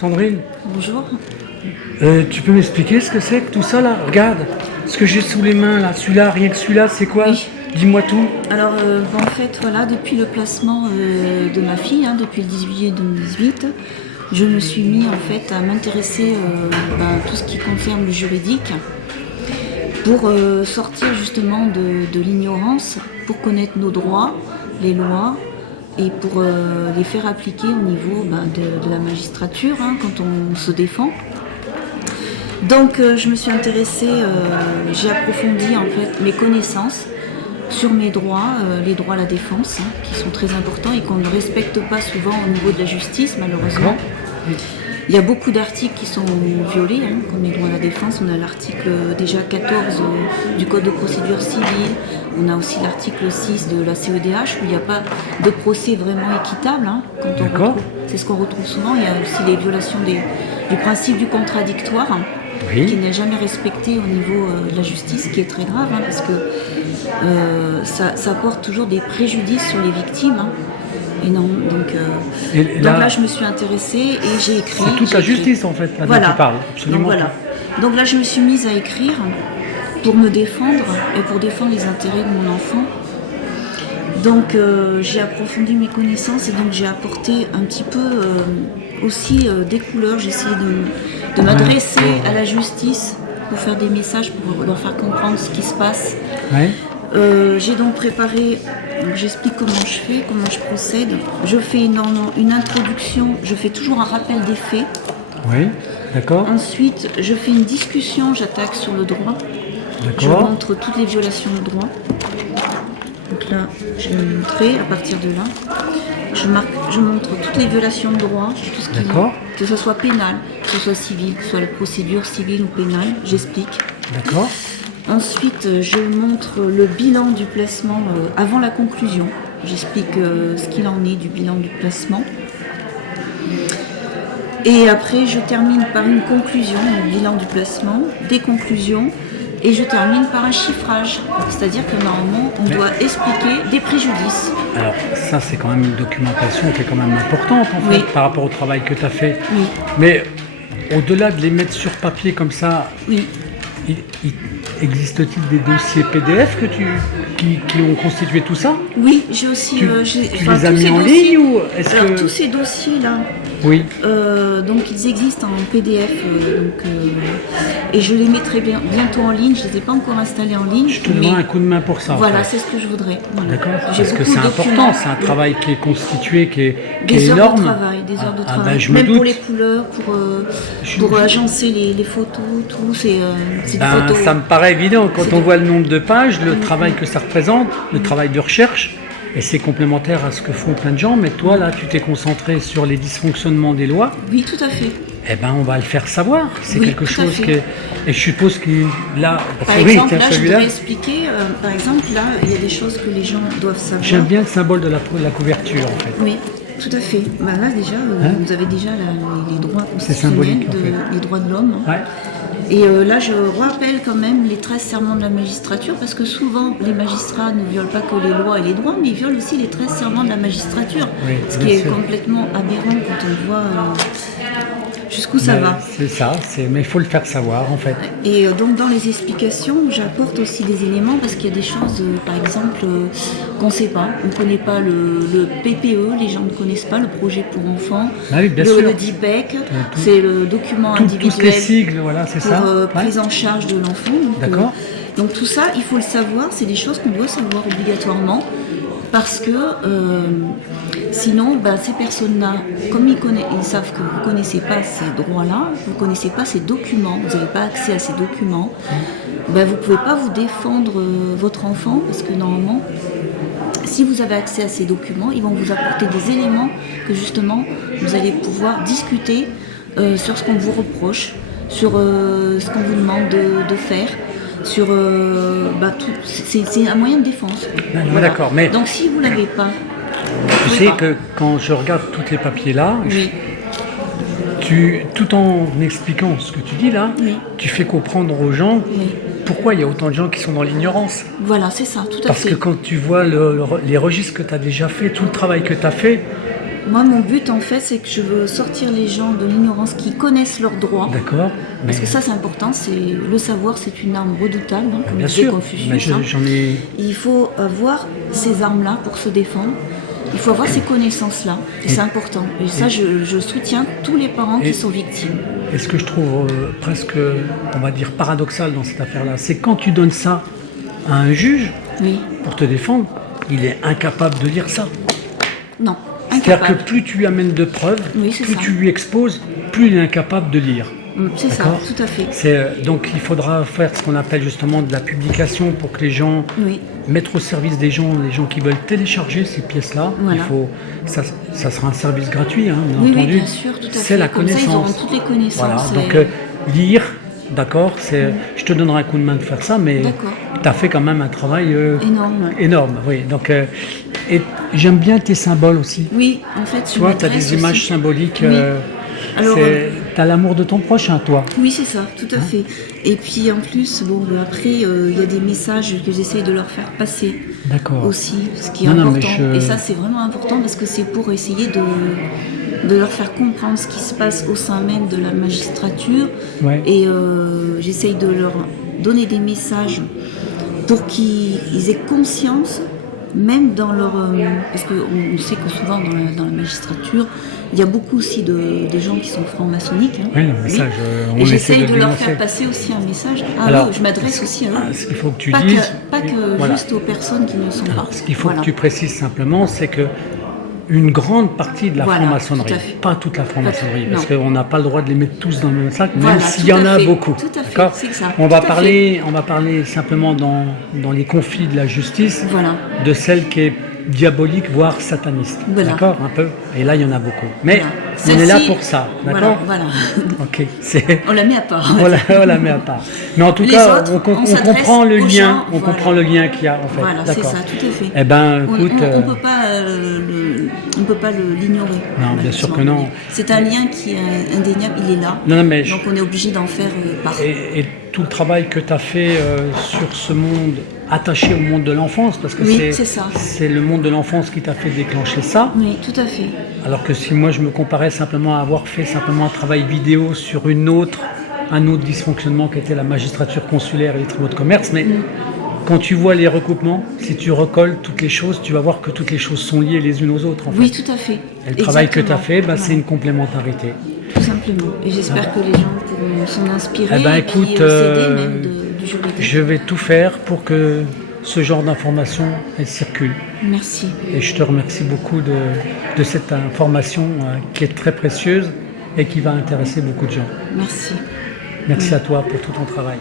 Sandrine, Bonjour. tu peux m'expliquer ce que c'est que tout ça là? Regarde, ce que j'ai sous les mains là, celui-là, rien que celui-là, c'est quoi? Oui. Dis-moi tout. Alors, en fait, voilà, depuis le placement de ma fille, depuis le 18 juillet 2018, je me suis mis en fait à m'intéresser à tout ce qui concerne le juridique pour sortir justement de l'ignorance, pour connaître nos droits, les lois et pour les faire appliquer au niveau de la magistrature quand on se défend. Donc je me suis intéressée, j'ai approfondi en fait mes connaissances sur mes droits, les droits à la défense, qui sont très importants et qu'on ne respecte pas souvent au niveau de la justice, malheureusement. Il y a beaucoup d'articles qui sont violés, comme les droits à la défense. On a l'article déjà 14 du Code de procédure civile. On a aussi l'article 6 de la CEDH où il n'y a pas de procès vraiment équitable. C'est ce qu'on retrouve souvent. Il y a aussi les violations du principe du contradictoire. Oui. Qui n'est jamais respecté au niveau de la justice, qui est très grave, parce que ça porte toujours des préjudices sur les victimes. Et non, donc là, je me suis intéressée et j'ai écrit. C'est toute la justice en fait, là dont tu parles, absolument. Donc, voilà. Donc là, je me suis mise à écrire pour me défendre et pour défendre les intérêts de mon enfant. Donc j'ai approfondi mes connaissances et donc j'ai apporté un petit peu aussi des couleurs. J'ai essayé de m'adresser à la justice pour faire des messages, pour leur faire comprendre ce qui se passe. Ouais. J'ai donc préparé, j'explique comment je fais, comment je procède. Je fais une introduction, je fais toujours un rappel des faits. Oui, d'accord. Ensuite, je fais une discussion, j'attaque sur le droit. D'accord. Je montre toutes les violations de droit. Donc là, je vais montrer à partir de là. Je montre toutes les violations de droit, tout ce que ce soit pénal, que ce soit civil, que ce soit la procédure civile ou pénale, j'explique. D'accord. Ensuite, je montre le bilan du placement avant la conclusion. J'explique ce qu'il en est du bilan du placement. Et après, je termine par une conclusion, le bilan du placement, des conclusions. Et je termine par un chiffrage, c'est-à-dire que normalement, on doit expliquer des préjudices. Alors ça, c'est quand même une documentation qui est quand même importante en fait, par rapport au travail que tu as fait. Oui. Mais au-delà de les mettre sur papier comme ça, oui. Existe-t-il des dossiers PDF qui ont constitué tout ça? Oui, j'ai aussi... Tu les as mis en ligne ou est-ce que... tous ces dossiers-là, oui. Donc ils existent en PDF et je les mettrai bientôt en ligne. Je ne les ai pas encore installés en ligne. Je te donnerai un coup de main pour ça. Voilà, en fait. c'est ce que je voudrais. Voilà. D'accord. Parce que c'est important, c'est un travail qui est constitué, qui est énorme. Des heures de travail. Ben, je me Même doute. pour les couleurs, pour agencer les photos, tout, c'est des photos. Ça me paraît évident quand on voit le nombre de pages, le travail que ça représente, le travail de recherche. Et c'est complémentaire à ce que font plein de gens, mais toi là tu t'es concentré sur les dysfonctionnements des lois. Oui, tout à fait. Eh ben on va le faire savoir. C'est quelque chose qui est... Et je suppose que là... Par exemple, là je voudrais expliquer, par exemple, là il y a des choses que les gens doivent savoir. J'aime bien le symbole de la couverture en fait. Oui, tout à fait. Là déjà, vous avez déjà les droits constitutionnels, les droits de l'homme. Ouais. Et là, je rappelle quand même les 13 serments de la magistrature, parce que souvent, les magistrats ne violent pas que les lois et les droits, mais ils violent aussi les 13 serments de la magistrature, ce qui est complètement aberrant quand on voit jusqu'où ça va. C'est ça, mais il faut le faire savoir en fait. Et donc dans les explications, j'apporte aussi des éléments, parce qu'il y a des choses, par exemple, qu'on ne sait pas. On ne connaît pas le PPE, les gens ne connaissent pas le projet pour enfants. Ah oui, bien sûr. Le DIPEC, c'est le document individuel tous les sigles, voilà, c'est ça. Prise en charge de l'enfant. D'accord. Donc tout ça, il faut le savoir, c'est des choses qu'on doit savoir obligatoirement. Parce que sinon, ces personnes-là, comme ils savent que vous ne connaissez pas ces droits-là, vous ne connaissez pas ces documents, vous n'avez pas accès à ces documents, vous ne pouvez pas vous défendre votre enfant, parce que normalement, si vous avez accès à ces documents, ils vont vous apporter des éléments que justement, vous allez pouvoir discuter sur ce qu'on vous reproche, sur ce qu'on vous demande de faire. Sur c'est un moyen de défense. Voilà. D'accord, mais donc si vous l'avez pas, tu sais que quand je regarde tous les papiers là, tout en expliquant ce que tu dis là, tu fais comprendre aux gens pourquoi il y a autant de gens qui sont dans l'ignorance. Voilà, c'est ça, tout à fait. Parce que quand tu vois les registres que tu as déjà fait, tout le travail que tu as fait, Moi, mon but, en fait, c'est que je veux sortir les gens de l'ignorance, qui connaissent leurs droits. D'accord. Parce que ça, c'est important. Le savoir, c'est une arme redoutable, hein, comme Bien disait sûr. Confucius. Mais hein. j'en ai. Il faut avoir ces armes-là pour se défendre. Il faut avoir ces connaissances-là. Et c'est important. Et ça, je soutiens tous les parents qui sont victimes. Et ce que je trouve presque, on va dire, paradoxal dans cette affaire-là, c'est quand tu donnes ça à un juge Oui. pour te défendre, il est incapable de lire ça. Non. C'est-à-dire que Incapable. plus tu lui amènes de preuves, Oui, c'est plus ça. tu lui exposes, plus il est incapable de lire. C'est ça, D'accord. tout à fait. Donc il faudra faire ce qu'on appelle justement de la publication pour que les gens Oui. mettre au service des gens qui veulent télécharger ces pièces-là. Voilà. Ça sera un service gratuit, hein, bien Oui, entendu. oui, bien sûr, tout à fait. C'est la Comme ça, ils auront connaissance. toutes les connaissances. Voilà. et- Donc lire, d'accord. Je te donnerai un coup de main de faire ça, mais D'accord. tu as fait quand même un travail Énorme. énorme. Oui. Donc et j'aime bien tes symboles aussi. Oui, en fait, Tu vois, tu as m'adresse des images aussi. symboliques. Oui. Alors, tu as l'amour de ton prochain, toi. Oui, c'est ça, tout à fait. Et puis en plus, après, il y a des messages que j'essaye de leur faire passer D'accord. aussi, ce qui est Non, mais important. Et ça, c'est vraiment important parce que c'est pour essayer de leur faire comprendre ce qui se passe au sein même de la magistrature. Ouais. Et j'essaye de leur donner des messages pour qu'ils aient conscience, même dans leur... parce qu'on sait que souvent dans la magistrature, il y a beaucoup aussi des gens qui sont francs-maçonniques. hein. Oui, le message, on Et essaie j'essaye de de leur dénoncer. faire passer aussi un message. Ah Alors, oui, je m'adresse aussi à eux. Ce qu'il faut que tu Pas dises, pas que voilà. juste aux personnes qui ne sont pas. Ce qu'il faut Voilà. que tu précises simplement, c'est que une grande partie de la Voilà, franc-maçonnerie, tout à fait. pas toute la franc-maçonnerie, parce non. qu'on n'a pas le droit de les mettre tous dans le même sac, même Voilà, s'il tout y en à a fait, beaucoup. tout à fait, D'accord. c'est ça, On va tout à parler simplement dans les conflits de la justice, Voilà. de celle qui est diabolique, voire sataniste. Voilà. D'accord, un peu. Et là, il y en a beaucoup. Mais Voilà. on est là Celle-ci, pour ça, d'accord. Voilà. Ok. C'est. On la met à part. On la met à part. Mais en tout Les cas, autres, on s'adresse comprend le aux lien, gens, on voilà. comprend le lien qu'il y a en fait. Voilà, c'est D'accord. ça, tout à fait. Eh ben, On écoute, ne peut pas l'ignorer. Non, bien sûr que malheureusement. non. C'est un lien qui est indéniable, il est là. Non, mais Donc on est obligé d'en faire part. et tout le travail que tu as fait sur ce monde attaché au monde de l'enfance, parce que Oui, c'est ça. c'est le monde de l'enfance qui t'a fait déclencher ça. Oui, tout à fait. Alors que si moi je me comparais simplement à avoir fait simplement un travail vidéo sur un autre dysfonctionnement qui était la magistrature consulaire et les tribunaux de commerce, mais quand tu vois les recoupements, si tu recolles toutes les choses, tu vas voir que toutes les choses sont liées les unes aux autres. En Oui, fait. tout à fait. Et le travail que tu as fait, Exactement. c'est une complémentarité. Tout simplement. Et j'espère que les gens pourront s'en inspirer Eh ben, et écoute, puis s'aider même du juridique. Je vais tout faire pour que ce genre d'information elle circule. Merci. Et je te remercie beaucoup de cette information qui est très précieuse et qui va intéresser beaucoup de gens. Merci. Merci à toi pour tout ton travail.